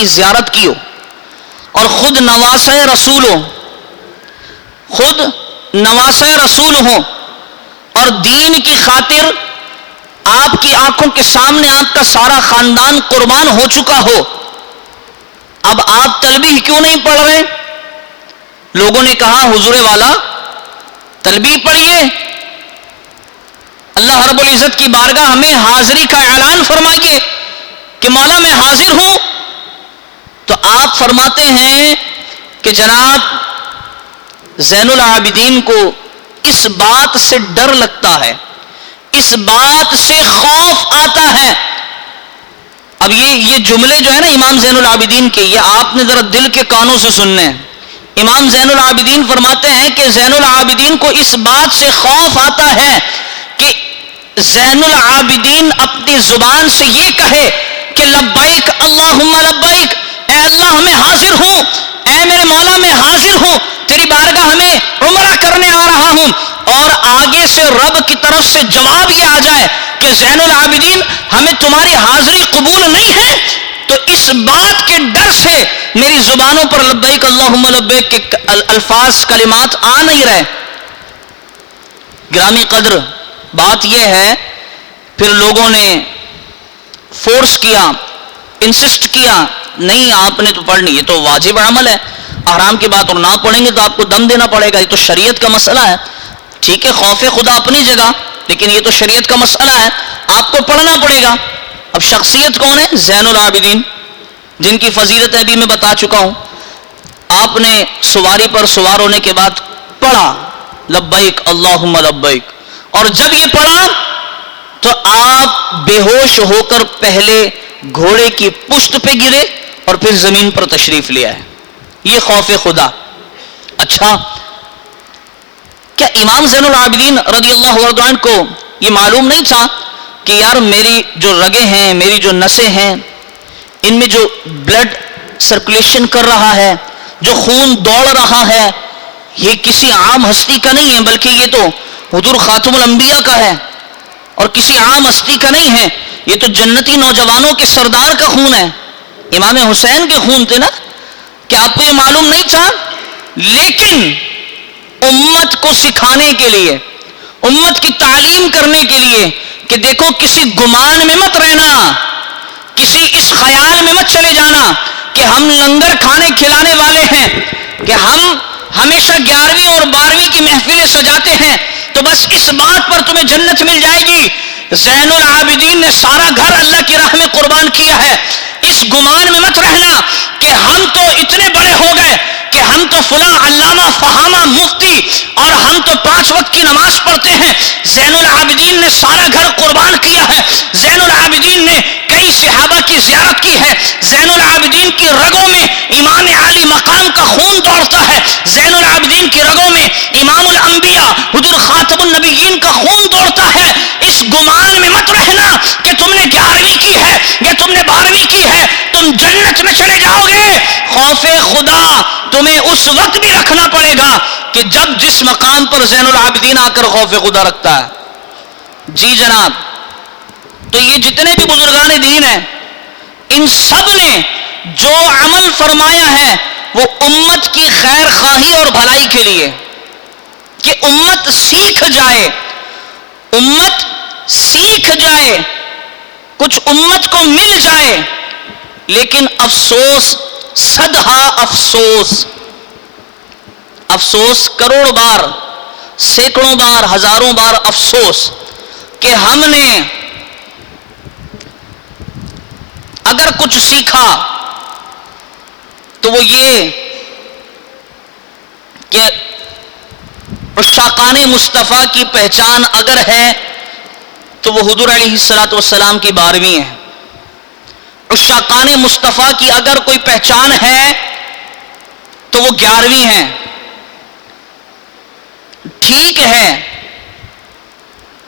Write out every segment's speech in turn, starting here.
کی زیارت کی ہو اور خود نواسہ رسول ہو، خود نواسہ رسول ہو اور دین کی خاطر آپ کی آنکھوں کے سامنے آپ کا سارا خاندان قربان ہو چکا ہو، اب آپ تلبیح کیوں نہیں پڑھ رہے؟ لوگوں نے کہا حضور والا تلبیح پڑھیے، اللہ رب العزت کی بارگاہ ہمیں حاضری کا اعلان فرمائیے کہ مولا میں حاضر ہوں۔ تو آپ فرماتے ہیں کہ جناب زین العابدین کو اس بات سے ڈر لگتا ہے، اس بات سے خوف آتا ہے۔ اب یہ جملے جو ہے نا امام زین العابدین کے، یہ آپ نے ذرا دل کے کانوں سے سننے ہیں۔ امام زین العابدین فرماتے ہیں کہ زین العابدین کو اس بات سے خوف آتا ہے کہ زین العابدین اپنی زبان سے یہ کہے کہ لبیک اللہم لبیک، اے اللہ میں حاضر ہوں، اے میرے مولا میں حاضر ہوں، تیری بارگاہ میں عمرہ کرنے آ رہا ہوں، اور آگے سے رب کی طرف سے جواب یہ آ جائے کہ زین العابدین ہمیں تمہاری حاضری قبول نہیں ہے، تو اس بات کے ڈر سے میری زبانوں پر لبیک اللہم لبیک کے الفاظ کلمات آ نہیں رہے۔ گرامی قدر بات یہ ہے، پھر لوگوں نے فورس کیا، انسسٹ کیا، نہیں آپ نے تو پڑھنی، یہ تو واجب عمل ہے، احرام کی بات اور نہ پڑھیں گے تو آپ کو دم دینا پڑے گا، یہ تو شریعت کا مسئلہ ہے۔ ٹھیک ہے، خوف خدا اپنی جگہ، لیکن یہ تو شریعت کا مسئلہ ہے، آپ کو پڑھنا پڑے گا۔ اب شخصیت کون ہے؟ زین العابدین، جن کی فضیلت ابھی میں بتا چکا ہوں۔ آپ نے سواری پر سوار ہونے کے بعد پڑھا لبیک اللہم لبیک، اور جب یہ پڑھا تو آپ بے ہوش ہو کر پہلے گھوڑے کی پشت پہ گرے اور پھر زمین پر تشریف لے آئے۔ یہ خوف خدا۔ اچھا، کیا امام زین العابدین رضی اللہ عنہ کو یہ معلوم نہیں تھا کہ یار میری جو رگیں ہیں، میری جو نسیں ہیں، ان میں جو بلڈ سرکولیشن کر رہا ہے، جو خون دوڑ رہا ہے، یہ کسی عام ہستی کا نہیں ہے، بلکہ یہ تو حضور خاتم الانبیاء کا ہے، اور کسی عام ہستی کا نہیں ہے، یہ تو جنتی نوجوانوں کے سردار کا خون ہے، امام حسین کے خون تھے نا؟ کیا آپ کو یہ معلوم نہیں تھا؟ لیکن امت کو سکھانے کے لیے، امت کی تعلیم کرنے کے لیے کہ دیکھو کسی گمان میں مت رہنا، کسی اس خیال میں مت چلے جانا کہ ہم لنگر کھانے کھلانے والے ہیں، کہ ہم ہمیشہ 11ویں اور 12ویں کی محفلیں سجاتے ہیں تو بس اس بات پر تمہیں جنت مل جائے گی۔ زین العابدین نے سارا گھر اللہ کی راہ میں قربان کیا ہے۔ اس گمان میں مت رہنا کہ ہم تو اتنے بڑے ہو گئے کہ ہم تو فلاں علامہ فہامہ مفتی اور ہم تو 5 وقت کی نماز پڑھتے ہیں۔ زین العابدین نے سارا گھر قربان کیا ہے، زین العابدین نے کئی صحابہ کی زیارت کی ہے، زین العابدین کی رگوں میں امام عالی مقام کا خون دوڑتا ہے، زین العابدین کی رگوں میں امام الانبیاء حضور خاتم النبیین کا خون دوڑتا ہے۔ اس گمان میں مت رہنا کہ تم نے 11ویں کی ہے یا تم نے 12ویں کی ہے تم جنت میں چلے جاؤ گے۔ خوف خدا تمہیں اس وقت بھی رکھنا پڑے گا کہ جب جس مقام پر زین العابدین آ کر خوف خدا رکھتا ہے۔ جی جناب، تو یہ جتنے بھی بزرگان دین ہیں، ان سب نے جو عمل فرمایا ہے وہ امت کی خیر خواہی اور بھلائی کے لیے، کہ امت سیکھ جائے، امت سیکھ جائے، کچھ امت کو مل جائے۔ لیکن افسوس، صدہا افسوس، افسوس کروڑ بار، سینکڑوں بار، ہزاروں بار افسوس کہ ہم نے اگر کچھ سیکھا تو وہ یہ کہ عشاقان مصطفیٰ کی پہچان اگر ہے تو وہ حضور علیہ الصلوۃ والسلام کی 12ویں ہے۔ عشاقان مصطفیٰ کی اگر کوئی پہچان ہے تو وہ 11ویں ہے۔ ٹھیک ہے،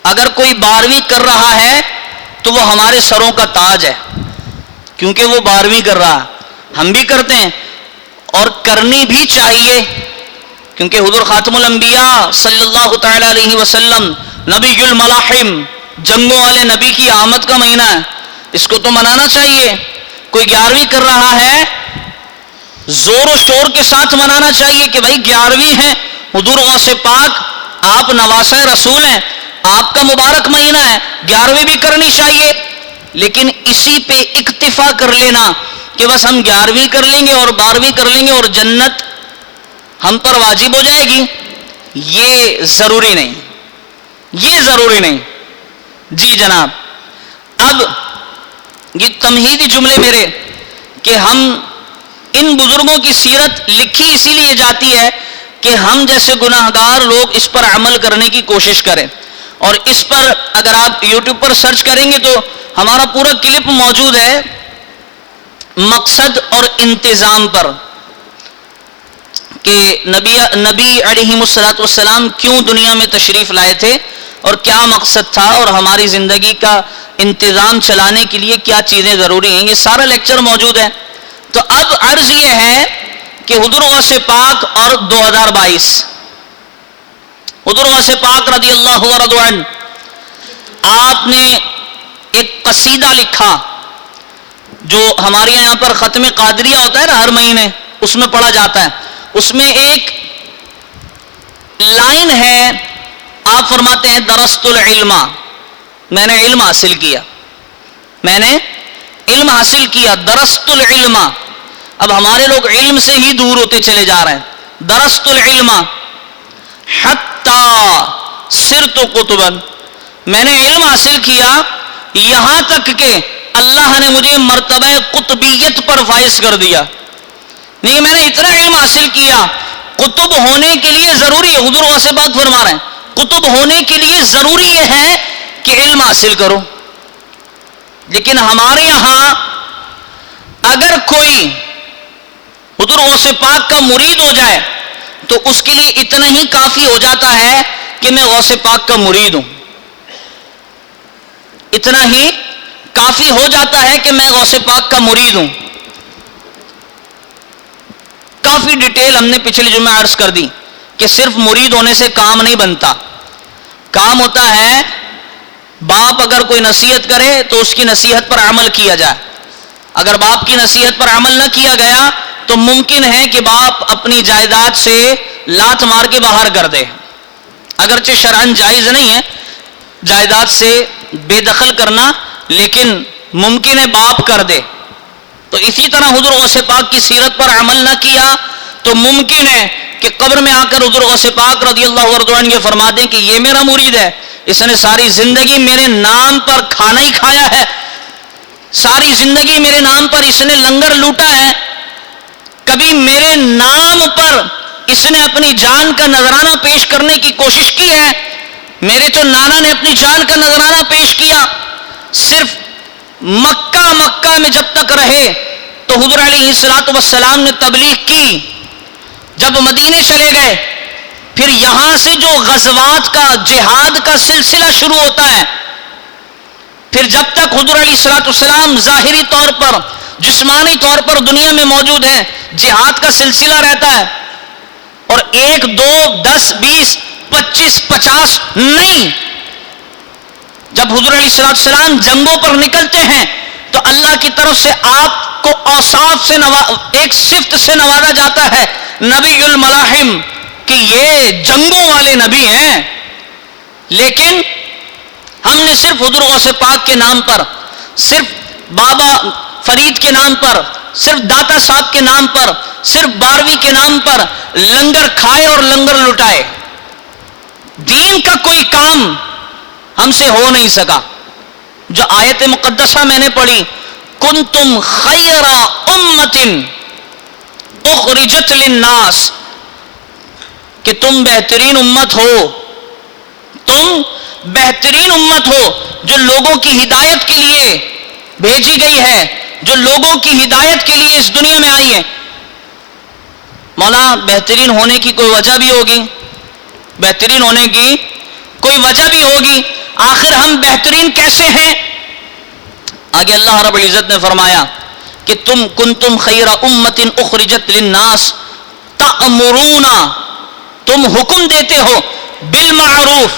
اگر کوئی 12ویں کر رہا ہے تو وہ ہمارے سروں کا تاج ہے، کیونکہ وہ 12ویں کر رہا ہے، ہم بھی کرتے ہیں اور کرنی بھی چاہیے، کیونکہ حضور خاتم الانبیاء صلی اللہ تعالی علیہ وسلم نبی الملاحم، جنگوں والے نبی کی آمد کا مہینہ ہے، اس کو تو منانا چاہیے۔ کوئی 11ویں کر رہا ہے زور و شور کے ساتھ منانا چاہیے کہ بھائی 11ویں ہے، حضور غوث پاک آپ نواسہ رسول ہیں، آپ کا مبارک مہینہ ہے، 11ویں بھی کرنی چاہیے. لیکن اسی پہ اکتفا کر لینا کہ بس ہم 11ویں کر لیں گے اور 12ویں کر لیں گے اور جنت ہم پر واجب ہو جائے گی، یہ ضروری نہیں، یہ ضروری نہیں. جی جناب، اب یہ تمہیدی جملے میرے کہ ہم ان بزرگوں کی سیرت لکھی اسی لیے جاتی ہے کہ ہم جیسے گناہگار لوگ اس پر عمل کرنے کی کوشش کریں. اور اس پر اگر آپ یوٹیوب پر سرچ کریں گے تو ہمارا پورا کلپ موجود ہے مقصد اور انتظام پر، کہ نبی علیہ الصلوۃ والسلام کیوں دنیا میں تشریف لائے تھے اور کیا مقصد تھا اور ہماری زندگی کا انتظام چلانے کے لیے کیا چیزیں ضروری ہیں، یہ سارا لیکچر موجود ہے. تو اب عرض یہ ہے کہ حضور غوث پاک اور 2022 حضور غوث پاک رضی اللہ عنہ عنہ آپ نے ایک قصیدہ لکھا جو ہمارے یہاں پر ختم قادریہ ہوتا ہے نا ہر مہینے، اس میں پڑھا جاتا ہے. اس میں ایک لائن ہے، آپ فرماتے ہیں درست العلم، میں نے علم حاصل کیا، میں نے علم حاصل کیا، درست العلم. اب ہمارے لوگ علم سے ہی دور ہوتے چلے جا رہے ہیں. درست العلم حتی صرت قطبا، میں نے علم حاصل کیا یہاں تک کہ اللہ نے مجھے مرتبہ قطبیت پر فائز کر دیا. نہیں، میں نے اتنا علم حاصل کیا، قطب ہونے کے لیے ضروری ہے، حضور غوث پاک فرما رہے ہیں قطب ہونے کے لیے ضروری یہ ہے کہ علم حاصل کرو. لیکن ہمارے یہاں اگر کوئی حضور غوث پاک کا مرید ہو جائے تو اس کے لیے اتنا ہی کافی ہو جاتا ہے کہ میں غوث پاک کا مرید ہوں، اتنا ہی کافی ہو جاتا ہے کہ میں غوث پاک کا مرید ہوں. کافی ڈیٹیل ہم نے پچھلے جمعہ عرض کر دی کہ صرف مرید ہونے سے کام نہیں بنتا. کام ہوتا ہے باپ اگر کوئی نصیحت کرے تو اس کی نصیحت پر عمل کیا جائے. اگر باپ کی نصیحت پر عمل نہ کیا گیا تو ممکن ہے کہ باپ اپنی جائیداد سے لات مار کے باہر کر دے، اگرچہ شرعاً جائز نہیں ہے جائیداد سے بے دخل کرنا، لیکن ممکن ہے باپ کر دے. تو اسی طرح حضور غوث پاک کی سیرت پر عمل نہ کیا تو ممکن ہے کہ قبر میں آ کر حضور غوث پاک رضی اللہ عنہ یہ فرما دیں کہ یہ میرا مرید ہے، اس نے ساری زندگی میرے نام پر کھانا ہی کھایا ہے، ساری زندگی میرے نام پر اس نے لنگر لوٹا ہے، کبھی میرے نام پر اس نے اپنی جان کا نذرانہ پیش کرنے کی کوشش کی ہے. میرے تو نانا نے اپنی جان کا نذرانہ پیش کیا. صرف مکہ میں جب تک رہے تو حضور علیہ الصلوۃ والسلام نے تبلیغ کی. جب مدینے چلے گئے پھر یہاں سے جو غزوات کا جہاد کا سلسلہ شروع ہوتا ہے، پھر جب تک حضور علیہ الصلوۃ والسلام ظاہری طور پر جسمانی طور پر دنیا میں موجود ہیں جہاد کا سلسلہ رہتا ہے. اور 1 2 10 20 25 50 نہیں، جب حضور علیہ السلام جنگوں پر نکلتے ہیں تو اللہ کی طرف سے آپ کو اوصاف سے ایک صفت سے نوازا جاتا ہے، نبی الملاحم، کہ یہ جنگوں والے نبی ہیں. لیکن ہم نے صرف حضور غوث پاک کے نام پر، صرف بابا فرید کے نام پر، صرف داتا صاحب کے نام پر، صرف 12ویں کے نام پر لنگر کھائے اور لنگر لٹائے. دین کا کوئی کام ہم سے ہو نہیں سکا. جو آیت مقدسہ میں نے پڑھی، کنتم خیر امت اخرجت للناس، کہ تم بہترین امت ہو، تم بہترین امت ہو جو لوگوں کی ہدایت کے لیے بھیجی گئی ہے، جو لوگوں کی ہدایت کے لیے اس دنیا میں آئی ہے. مولا بہترین ہونے کی کوئی وجہ بھی ہوگی، بہترین ہونے کی کوئی وجہ بھی ہوگی. آخر ہم بہترین کیسے ہیں؟ آگے اللہ رب العزت نے فرمایا کہ تم کنتم خیر امت اخرجت للناس تأمرون، تم حکم دیتے ہو بالمعروف،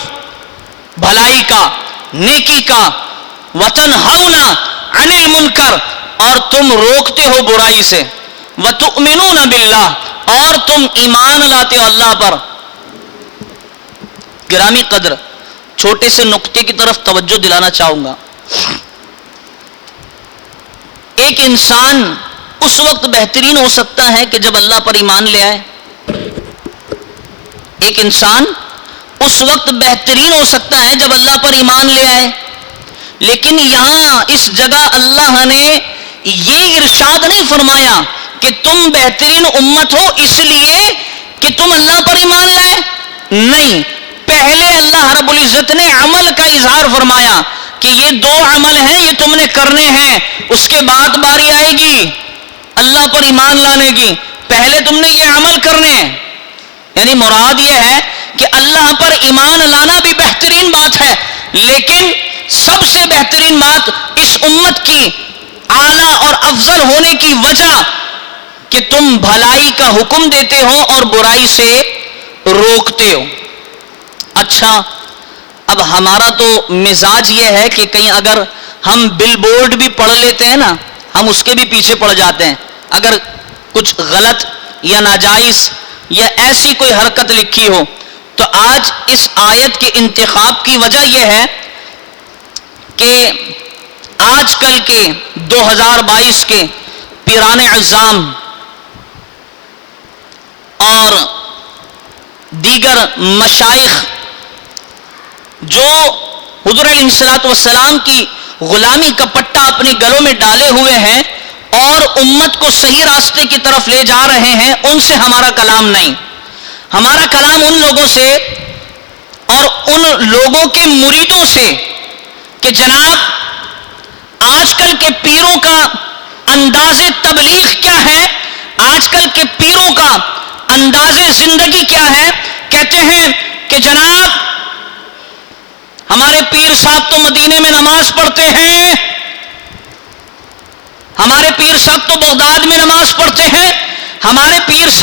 بھلائی کا، نیکی کا، وتنہون عن المنکر، اور تم روکتے ہو برائی سے، وَتُؤْمِنُونَ بِاللَّهِ اور تم ایمان لاتے ہو اللہ پر۔ گرامی قدر، چھوٹے سے نقطے کی طرف توجہ دلانا چاہوں گا۔ ایک انسان اس وقت بہترین ہو سکتا ہے کہ جب اللہ پر ایمان لے آئے۔ ایک انسان اس وقت بہترین ہو سکتا ہے جب اللہ پر ایمان لے آئے، لیکن یہاں اس جگہ اللہ نے یہ ارشاد نہیں فرمایا کہ تم بہترین امت ہو اس لیے کہ تم اللہ پر ایمان لائے، نہیں، پہلے اللہ رب العزت نے عمل کا اظہار فرمایا کہ یہ دو عمل ہیں، یہ تم نے کرنے ہیں، اس کے بعد باری آئے گی اللہ پر ایمان لانے کی، پہلے تم نے یہ عمل کرنے ہیں۔ یعنی مراد یہ ہے کہ اللہ پر ایمان لانا بھی بہترین بات ہے، لیکن سب سے بہترین بات اس امت کی اعلیٰ اور افضل ہونے کی وجہ کہ تم بھلائی کا حکم دیتے ہو اور برائی سے روکتے ہو۔ اچھا، اب ہمارا تو مزاج یہ ہے کہ کہیں اگر ہم بل بورڈ بھی پڑھ لیتے ہیں نا، ہم اس کے بھی پیچھے پڑ جاتے ہیں۔ اگر کچھ غلط یا ناجائز یا ایسی کوئی حرکت لکھی ہو تو آج اس آیت کے انتخاب کی وجہ یہ ہے کہ آج کل کے 2022 کے پیران اعظام اور دیگر مشائخ جو حضور علیہ الصلوۃ والسلام کی غلامی کا پٹا اپنے گلوں میں ڈالے ہوئے ہیں اور امت کو صحیح راستے کی طرف لے جا رہے ہیں، ان سے ہمارا کلام نہیں۔ ہمارا کلام ان لوگوں سے اور ان لوگوں کے مریدوں سے کہ جناب آج کل کے پیروں کا انداز تبلیغ کیا ہے، آج کل کے پیروں کا انداز زندگی کیا ہے۔ کہتے ہیں کہ جناب ہمارے پیر صاحب تو مدینے میں نماز پڑھتے ہیں، ہمارے پیر صاحب تو بغداد میں نماز پڑھتے ہیں، ہمارے پیر صاحب